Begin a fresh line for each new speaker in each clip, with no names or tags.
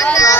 আমার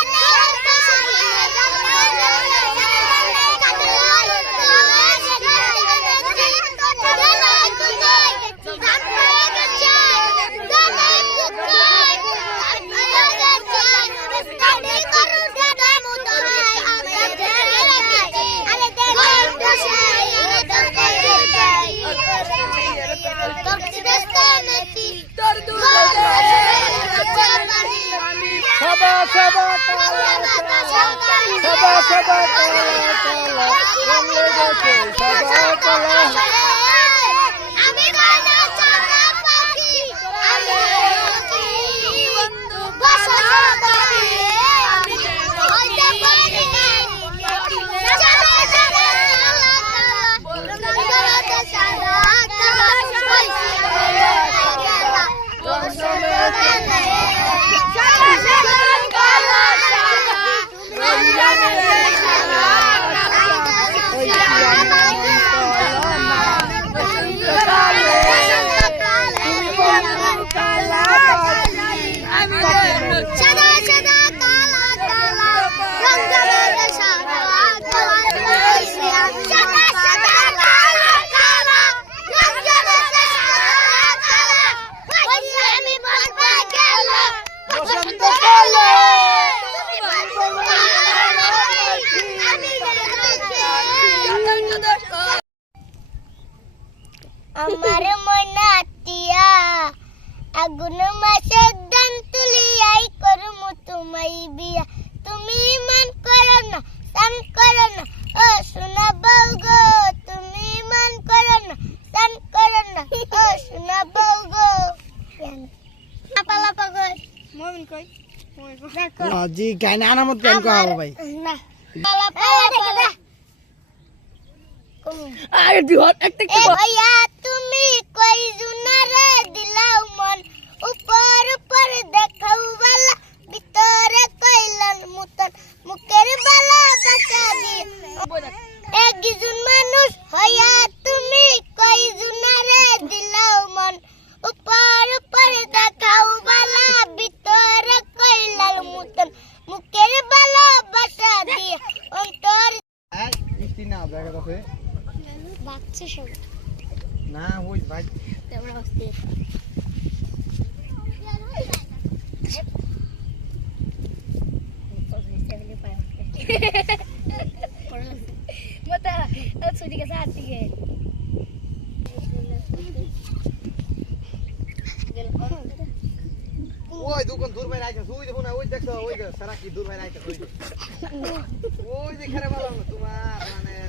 সবা সবা সবা সবা লেগেছে সবা
মমিন কই?
জি গাইনা আনামত কেন কো ভাই।
না।
আরে দিহত একটা
এ ভাইয়া তুমি কই জুনারে দিলাও মন। উপর উপর দেখাও বালা ভিতরে কইলান মুতন। মুখের বালা বাসা দি একজন মানুষ হইয়া তুমি কই জুনারে দিলাও মন উপর উপর দেখাও বালা ভিতরে কইলান মুতন মুখের বালা বাসা দি অন্তর
দেখা যাচ্ছে
বাচ্চা সব
না ওই ভাই।
তেমন আসছে
Mata, at sudi ka sa eh.
ওই দোকান দূর ভাই রাখা ওই দেখো না ওই দেখো ওই সারা কি দূর ভাই রাখা ওই ওই যে ভালো তোমার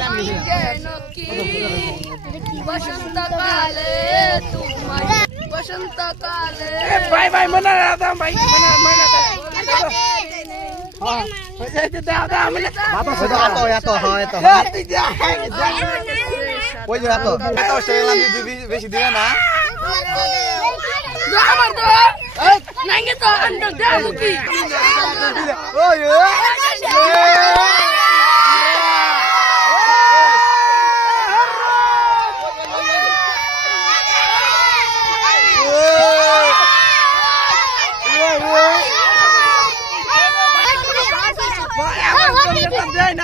লাম দিলাম বসন্তকালে তোমার বসন্তকালে
ভাই ভাই মনে রাখতাম ভাই মনে মনে
বেশি দিবে না
তো নাঙ্গে তো আন্দাজ দাও কি
ওই
যাই না যাই না